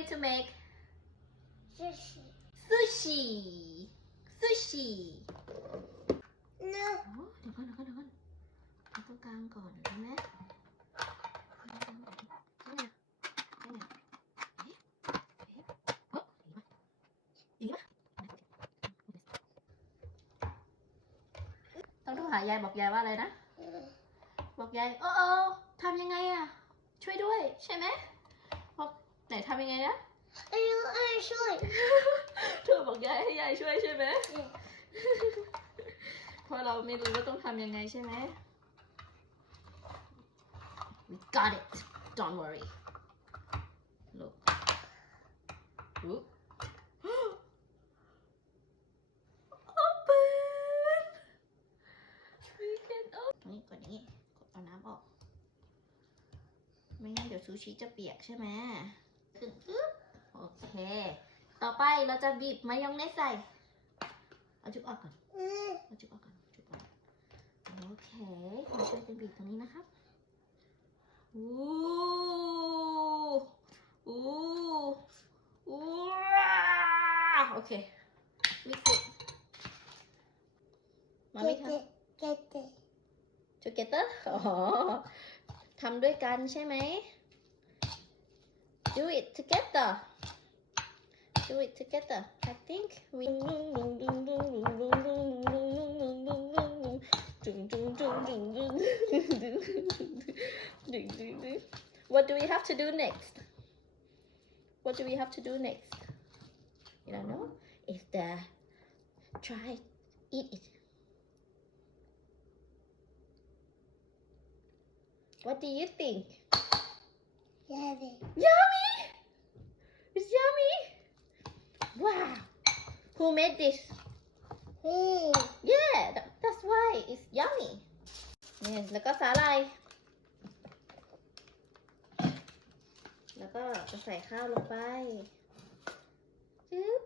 going to make Sushi. sushi sushi No. โอ้เดี๋ยวก่อนเดี๋ยวก่อนเดี๋ยวก่อนเอาตรงกลางก่อนใช่ไหมนี่ไงนี่ไงเอ๊ะเอ๊ะเอ้อดีปะดีปะต้องโทรหายายบอกยายว่าอะไรนะ บอกยายโอ้โอ้ทำยังไงอะช่วยด้วยใช่ไหมบอก ไหนทำยังไงนะ I know I should. เธอบอกยายให้ยายช่วยใช่ไหมเพราะเราไม่รู้ว่าต้องทำยังไงใช่ไหม We got it don't worry look Oop. open we can open นี่กดนี้กดเอาน้ำออก ไม่งั้นเดี๋ยวซูชิจะเปียกใช่ไหม ขึ้นปึ๊บโอเค ต่อไปเราจะบีบมายองเนสใส่ เอาจุกออกก่อน เอาจุกออกก่อน จุกออก โอเคมาช่วยกันบีบตรงนี้นะครับอู้อู้อู้โอเคมิกซ์มามิ Get ครับ it. Get it. together อ๋อทำด้วยกันใช่ไหม do it together do it together I think we what do we have to do next what do we have to do next you don't know is the try eat it what do you think Yummy. Yummy! It's yummy! Wow! Who made this? Mm. Yeah, tha- that's why it's yummy. เนี่ยแล้วก็สาหร่าย แล้วก็จะใส่ข้าวลงไปจึ๊บ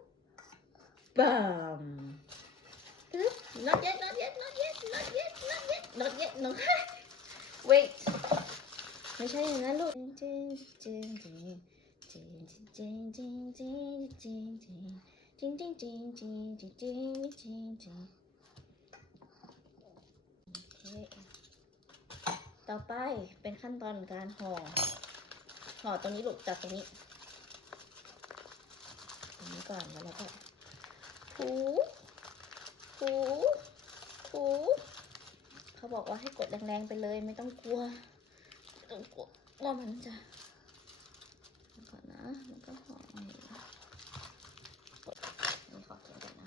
บัมจึ๊บ not yet not yet not yet not yet not yet not yet no wait ไม่ใช่อย่างนั้นลูกจริงจริงจริงจริงจริงจริงจริงจริงจริงจริงจริงจริงจริงจริงจริงจริงจริงโอเคต่อไปเป็นขั้นตอนการห่อ ห่อตรงนี้ลูกจากตรงนี้ ตรงนี้ก่อนแล้วเราก็ถูถูถูเขาบอกว่าให้กดแรงๆไปเลยไม่ต้องกลัว ต้องกลัวว่ามันจะก่อนนะมันก็หอมอยู่กดนี่ขอเขียนก่อนนะ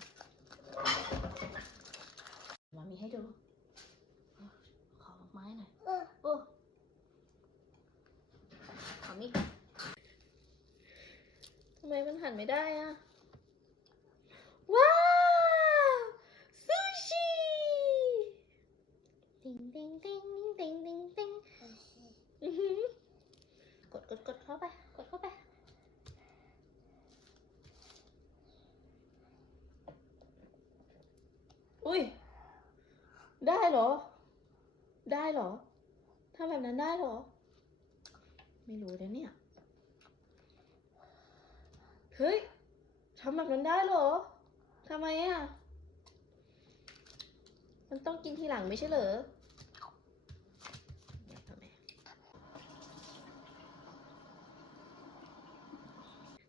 มามีให้ดูขอไม้หน่อยโอ้ขอมีดทำไมมันหันไม่ได้อะว้าวซูชิ ติงติงติงติง กดกดกดเข้าไป กดเข้าไปอุ้ย ได้เหรอ ได้เหรอทำแบบนั้นได้เหรอ ไม่รู้นะเนี่ย เฮ้ยทำแบบนั้นได้เหรอทำไมอะ มันต้องกินทีหลังไม่ใช่เหรอ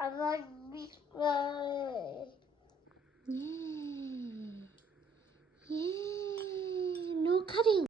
I like this way. Yeah. Yeah. No cutting.